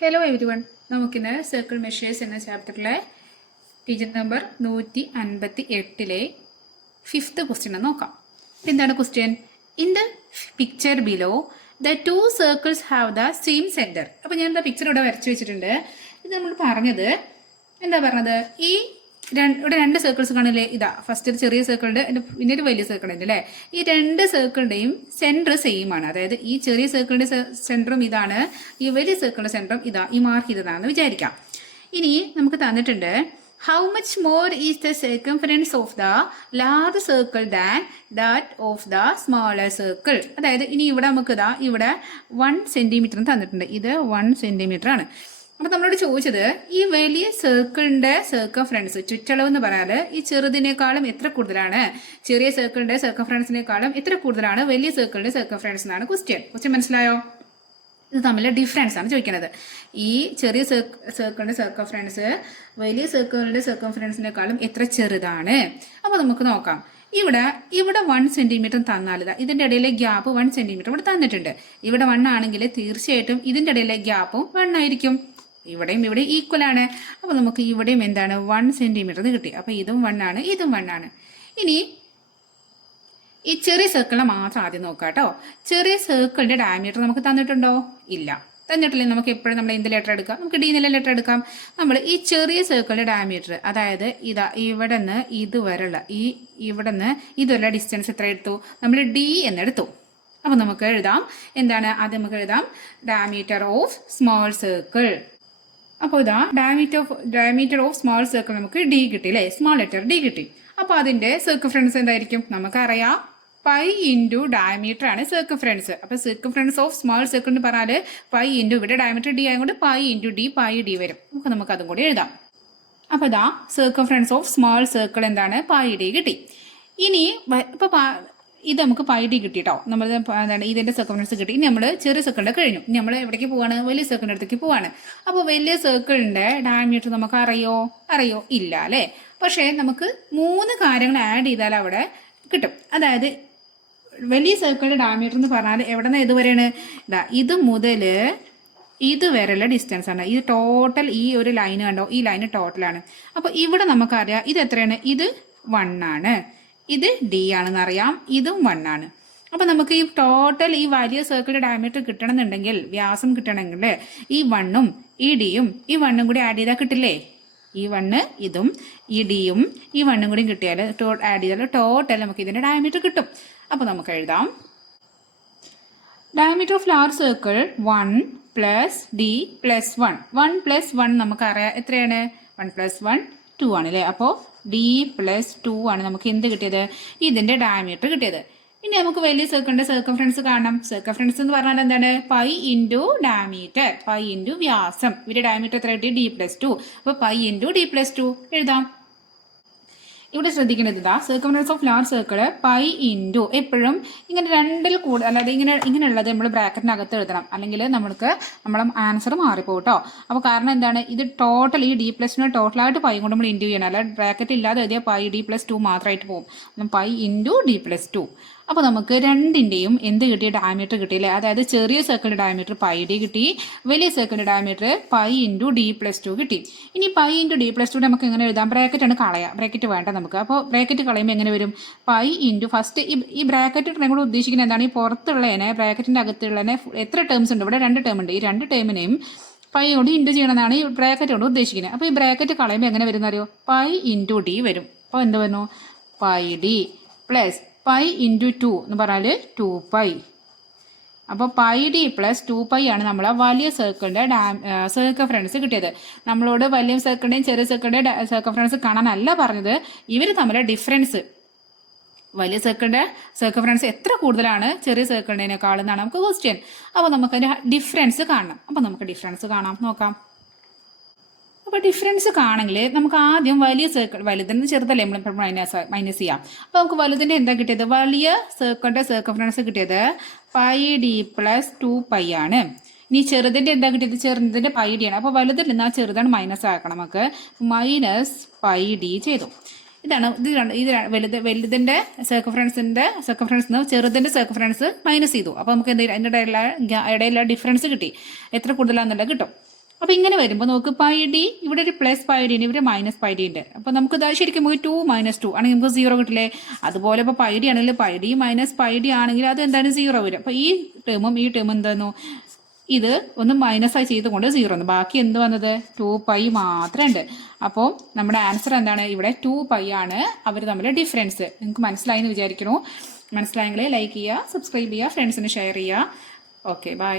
Hello every one നമുക്കിന്ന് circle measures എന്ന ചാപ്റ്ററിലെ ടീച്ചർ നമ്പർ നൂറ്റി അൻപത്തി എട്ടിലെ ഫിഫ്ത്ത് ക്വസ്റ്റ്യൻ നോക്കാം. എന്താണ് question in the picture below the two circles have the same centre അപ്പോൾ ഞാൻ എന്താ പിക്ചർ ഇവിടെ വരച്ചു വെച്ചിട്ടുണ്ട്? ഇത് നമ്മൾ പറഞ്ഞത് എന്താ പറഞ്ഞത്? ഈ ഇവിടെ രണ്ട് സർക്കിൾസ് കാണില്ലേ ഇതാ ഫസ്റ്റ് ഒരു ചെറിയ സർക്കിൾ ഉണ്ട് പിന്നെ ഒരു വലിയ സർക്കിൾ ഉണ്ട് അല്ലേ ഈ രണ്ട് സർക്കിളിന്റെയും സെന്റർ സെയിം ആണ്. അതായത് ഈ ചെറിയ സർക്കിളിന്റെ സെന്ററും ഇതാണ് ഈ വലിയ സർക്കിളിന്റെ സെന്ററും ഇതാ ഈ മാർക്ക് ചെയ്തതാണെന്ന് വിചാരിക്കാം. ഇനി നമുക്ക് തന്നിട്ടുണ്ട് how much more is the circumference of the large circle than that of the smaller circle അതായത് ഇനി ഇവിടെ നമുക്ക് ഇതാ ഇവിടെ വൺ സെന്റിമീറ്റർ തന്നിട്ടുണ്ട്. ഇത് വൺ സെന്റിമീറ്റർ ആണ്. അപ്പൊ നമ്മളോട് ചോദിച്ചത് ഈ വലിയ സർക്കിളിന്റെ സർക്കംഫറൻസ് ചുറ്റളവ് എന്ന് പറഞ്ഞാൽ ഈ ചെറുതിനേക്കാളും എത്ര കൂടുതലാണ്? ചെറിയ സർക്കിളിന്റെ സർക്കംഫറൻസിനേക്കാളും എത്ര കൂടുതലാണ്? വലിയ സർക്കിളിന്റെ സർക്കംഫറൻസ് എന്നാണ് ക്വസ്റ്റ്യൻ ക്വസ്റ്റ്യൻ മനസ്സിലായോ? ഇത് തമ്മിലെ ഡിഫറൻസ് ആണ് ചോദിക്കുന്നത്. ഈ ചെറിയ സർക്കിളിന്റെ സർക്കംഫറൻസ് വലിയ സർക്കിളിന്റെ സർക്കംഫറൻസിനേക്കാളും എത്ര ചെറുതാണ്? അപ്പൊ നമുക്ക് നോക്കാം. ഇവിടെ ഇവിടെ വൺ സെന്റിമീറ്റർ തന്നാൽ ഇതാ ഇതിന്റെ ഇടയിലെ ഗ്യാപ്പ് വൺ സെന്റിമീറ്റർ ഇവിടെ തന്നിട്ടുണ്ട്. ഇവിടെ വൺ ആണെങ്കിൽ തീർച്ചയായിട്ടും ഇതിന്റെ ഇടയിലെ ഗ്യാപ്പും വൺ ആയിരിക്കും. ഇവിടെയും ഇവിടെ ഈക്വൽ ആണ്. അപ്പോൾ നമുക്ക് ഇവിടെയും എന്താണ്? വൺ സെന്റിമീറ്റർ കിട്ടി. അപ്പോൾ ഇതും വൺ ആണ് ഇതും വൺ ആണ്. ഇനി ഈ ചെറിയ സർക്കിളിനെ മാത്രം ആദ്യം നോക്കാം കേട്ടോ ചെറിയ സർക്കിളിന്റെ ഡയമീറ്റർ നമുക്ക് തന്നിട്ടുണ്ടോ? ഇല്ല. തന്നിട്ടില്ലേ? നമുക്ക് എപ്പോഴും നമ്മൾ എന്ത് ലെറ്റർ എടുക്കാം? നമുക്ക് ഡി നില ലെറ്റർ എടുക്കാം. നമ്മൾ ഈ ചെറിയ സർക്കിളിന്റെ ഡയമീറ്റർ അതായത് ഇതാ ഇവിടെ നിന്ന് ഇതുവരെയുള്ള ഈ ഇവിടെ നിന്ന് ഇതുവരെ ഡിസ്റ്റൻസ് എത്ര എടുത്തു? നമ്മൾ ഡി എന്നെടുത്തു അപ്പോൾ നമുക്ക് എഴുതാം. എന്താണ്? ആദ്യം നമുക്ക് എഴുതാം. ഡയമീറ്റർ ഓഫ് സ്മോൾ സർക്കിൾ അപ്പോൾ ഇതാ diameter of diameter of small circle നമുക്ക് ഡി കിട്ടി അല്ലേ സ്മോൾ ലെറ്റർ ഡി കിട്ടി. അപ്പോൾ അതിന്റെ ഫ്രണ്ട്സ് എന്തായിരിക്കും? നമുക്കറിയാം. പൈ ഇന്റു ഡയമീറ്റർ ആണ് സർക്കിൾഫറൻസ് അപ്പോൾ ഫ്രണ്ട്സ് ഓഫ് സ്മോൾ സർക്കിൾ എന്ന് പറഞ്ഞാൽ പൈ ഇന്റു ഇവിടെ ഡയമീറ്റർ ഡി ആയതുകൊണ്ട് pi into D pi D വരും. നമുക്ക് നമുക്ക് അതും കൂടി എഴുതാം. അപ്പോൾ ഇതാ ഫ്രണ്ട്സ് ഓഫ് സ്മോൾ സർക്കിൾ എന്താണ്? പൈ ഡി കിട്ടി. ഇനി ഇപ്പോൾ ഇത് നമുക്ക് പൈ ഡി കിട്ടി കേട്ടോ നമ്മൾ എന്താണ് ഇതിന്റെ സെക്കൻഡ്സ് കിട്ടി. ഇനി നമ്മൾ ചെറിയ സെക്കൻഡ് കഴിഞ്ഞു. നമ്മൾ എവിടേക്ക് പോവാണ്? വലിയ സെക്കൻഡ് അടുത്തേക്ക് പോവാണ്. അപ്പോൾ വലിയ സർക്കിളിന്റെ ഡയമീറ്റർ നമുക്ക് അറിയോ? അറിയോ? ഇല്ല അല്ലേ? പക്ഷേ നമുക്ക് മൂന്ന് കാര്യങ്ങൾ ആഡ് ചെയ്താൽ അവിടെ കിട്ടും. അതായത് വലിയ സർക്കിളിന്റെ ഡയമീറ്റർ എന്ന് പറഞ്ഞാൽ എവിടെ നിന്ന് ഇതുവരെയാണ് ഇതാ ഇത് മുതൽ ഇത് വരെയുള്ള ഡിസ്റ്റൻസ് ആണ്. ഇത് ടോട്ടൽ ഈ ഒരു ലൈൻ കണ്ടോ? ഈ ലൈൻ ടോട്ടലാണ് അപ്പോൾ ഇവിടെ നമുക്കറിയാം ഇത് എത്രയാണ്? ഇത് വൺ ആണ്. ഇത് ഡി ആണെന്ന് അറിയാം ഇതും വൺ ആണ്. അപ്പൊ നമുക്ക് ഈ ടോട്ടൽ ഈ വലിയ സർക്കിൾ ഡയമീറ്റർ കിട്ടണമെന്നുണ്ടെങ്കിൽ വ്യാസം കിട്ടണമെങ്കിൽ ഈ വണ്ണും ഈ ഡിയും ഈ വണ്ണും കൂടി ആഡ് ചെയ്താൽ കിട്ടില്ലേ? ഈ വണ്ണ് ഇതും ഈ ഡിയും ഈ വണ്ണും കൂടി കിട്ടിയാൽ ആഡ് ചെയ്താൽ ടോട്ടൽ നമുക്ക് ഇതിന്റെ ഡയമീറ്റർ കിട്ടും. അപ്പൊ നമുക്ക് എഴുതാം. Diameter of large circle one plus D plus one one plus one നമുക്കറിയാം എത്രയാണ്? വൺ പ്ലസ് വൺ ടു ആണ് അല്ലേ അപ്പോൾ ഡി പ്ലസ് ടു ആണ് നമുക്ക് എന്ത് കിട്ടിയത്? ഇതിന്റെ ഡയമീറ്റർ കിട്ടിയത്. ഇനി നമുക്ക് വലിയ സർക്കിളിന്റെ സർക്കംഫറൻസ് കാണണം സർക്കംഫറൻസ് എന്ന് പറഞ്ഞാൽ എന്താണ്? Pi into diameter pi into വ്യാസം. ഇവിടെ ഡയമീറ്റർ എത്ര കിട്ടി? ഡി പ്ലസ് ടു അപ്പൊ pi into D plus two എഴുതാം. ഇവിടെ ശ്രദ്ധിക്കേണ്ടത് ഇതാ circumference of large circle pi into എപ്പോഴും ഇങ്ങനെ രണ്ടിൽ കൂടുതൽ അല്ലാതെ ഇങ്ങനെ ഇങ്ങനെയുള്ളത് നമ്മൾ ബ്രാക്കറ്റിനകത്ത് എഴുതണം. അല്ലെങ്കിൽ നമ്മൾക്ക് നമ്മളെ ആൻസർ മാറിപ്പോകും കേട്ടോ അപ്പോൾ കാരണം എന്താണ്? ഇത് ടോട്ടൽ ഈ ഡി പ്ലസിന് ടോട്ടലായിട്ട് പൈ കൊണ്ട് നമ്മൾ ഇന്റു ചെയ്യണം. അല്ല ബ്രാക്കറ്റ് ഇല്ലാതെ എഴുതിയാൽ പൈ ഡി പ്ലസ് ടു മാത്രമായിട്ട് പോകും. Pi into D plus two അപ്പോൾ നമുക്ക് രണ്ടിന്റെയും എന്ത് കിട്ടിയ ഡയമീറ്റർ കിട്ടിയില്ലേ? അതായത് ചെറിയ സർക്കിളിന്റെ ഡയമീറ്റർ പൈ ഡി കിട്ടി. വലിയ സർക്കിളിന്റെ diameter pi into D plus two കിട്ടി. ഇനി pi into D plus two നമുക്ക് എങ്ങനെ എഴുതാം? ബ്രാക്കറ്റ് ആണ് കളയാം. ബ്രാക്കറ്റ് വേണ്ട നമുക്ക്. അപ്പോൾ ബ്രാക്കറ്റ് കളയുമ്പോൾ എങ്ങനെ വരും? പൈ ഇന്റു ഫസ്റ്റ് ഈ ഈ ബ്രാക്കറ്റ് കൂടെ ഉദ്ദേശിക്കുന്നത് എന്താണ്? ഈ പുറത്തുള്ളതിനെ ബ്രാക്കറ്റിന്റെ അകത്തുള്ളതിനെ എത്ര ടേംസ് ഉണ്ട്? ഇവിടെ രണ്ട് ടേം ഉണ്ട്. ഈ രണ്ട് ടേമിനെയും പൈ കൊണ്ട് ഇന്റു ചെയ്യണമെന്നാണ് ഈ ബ്രാക്കറ്റ് കൊണ്ട് ഉദ്ദേശിക്കുന്നത്. അപ്പോൾ ഈ ബ്രാക്കറ്റ് കളയുമ്പോൾ എങ്ങനെ വരും അറിയോ? പൈ ഇന്റു ഡി വരും. അപ്പോൾ എന്ത് വരുന്നു pi D plus pi into two എന്ന് പറഞ്ഞാൽ ടു പൈ അപ്പോൾ pi D plus two pi ആണ് നമ്മൾ വലിയ സർക്കിളിന്റെ ഡാം സർക്കഫറൻസ് കിട്ടിയത്. നമ്മളോട് വലിയ സർക്കിളിന്റെയും ചെറിയ സർക്കിളിന്റെ സർക്കഫറൻസ് കാണാനല്ല പറഞ്ഞത്. ഇവർ തമ്മിലെ ഡിഫറൻസ് വലിയ സർക്കിളിന്റെ സർക്കഫറൻസ് എത്ര കൂടുതലാണ്? ചെറിയ സർക്കിളിനേക്കാൾ എന്നാണ് നമുക്ക് ക്വസ്റ്റ്യൻ അപ്പോൾ നമുക്കതിന്റെ ഡിഫറൻസ് കാണണം. അപ്പോൾ നമുക്ക് ഡിഫറൻസ് കാണാം. നോക്കാം. അപ്പോൾ ഡിഫറൻസ് കാണെങ്കിൽ നമുക്ക് ആദ്യം വലിയ സർക്കിൾ വലുതിന് ചെറുതല്ലേ നമ്മൾ മൈനസ് മൈനസ് ചെയ്യാം. അപ്പോൾ നമുക്ക് വലുതിന്റെ എന്താ കിട്ടിയത്? വലിയ സർക്കിളിന്റെ സർക്കംഫറൻസ് കിട്ടിയത് pi D plus two pi ആണ്. ഇനി ചെറുതിന്റെ എന്താ കിട്ടിയത്? ചെറുതിന്റെ പൈ ഡി ആണ്. അപ്പോൾ വലുതിൽ നിന്ന് ആ ചെറുതാണ് മൈനസ് ആക്കണം നമുക്ക്. മൈനസ് പൈ ഡി ചെയ്തു. ഇതാണ് ഇത് ഇത് വലുത് വലുതിന്റെ സർക്കംഫറൻസിന്റെ സർക്കംഫറൻസ് നിന്ന് ചെറുതിന്റെ മൈനസ് ചെയ്തു. അപ്പോൾ നമുക്ക് എന്ത് അതിന്റെ ഇടയിലുള്ള ഇടയിലുള്ള ഡിഫറൻസ് കിട്ടി. എത്ര കൂടുതലാണെന്നുള്ളത് കിട്ടും. അപ്പോൾ ഇങ്ങനെ വരുമ്പോൾ നമുക്ക് പൈ ഡി ഇവിടെ ഒരു പ്ലസ് പൈ ഡി ഉണ്ട് ഇവിടെ മൈനസ് പൈ ഡി ഉണ്ട്. അപ്പോൾ നമുക്ക് ശരിക്കും നമുക്ക് ടു മൈനസ് ടു ആണെങ്കിൽ നമുക്ക് സീറോ കിട്ടില്ലേ? അതുപോലെ ഇപ്പോൾ പൈ ഡി ആണെങ്കിൽ pi D minus pi D ആണെങ്കിൽ അത് എന്താണ്? സീറോ വരും. അപ്പോൾ ഈ ടേമും ഈ ടേമും എന്താന്നു ഇത് ഒന്ന് മൈനസ് ആയി ചെയ്തുകൊണ്ട് സീറോ ഒന്ന് ബാക്കി എന്ത് വന്നത്? ടു പൈ മാത്രമേ ഉണ്ട്. അപ്പോൾ നമ്മുടെ ആൻസർ എന്താണ്? ഇവിടെ ടു പൈ ആണ്. അവർ തമ്മിൽ ഡിഫറൻസ് നിങ്ങൾക്ക് മനസ്സിലായി എന്ന് വിചാരിക്കുന്നു. മനസ്സിലായെങ്കിൽ ലൈക്ക് ചെയ്യുക സബ്സ്ക്രൈബ് ചെയ്യുക ഫ്രണ്ട്സിന് ഷെയർ ചെയ്യുക. Okay bye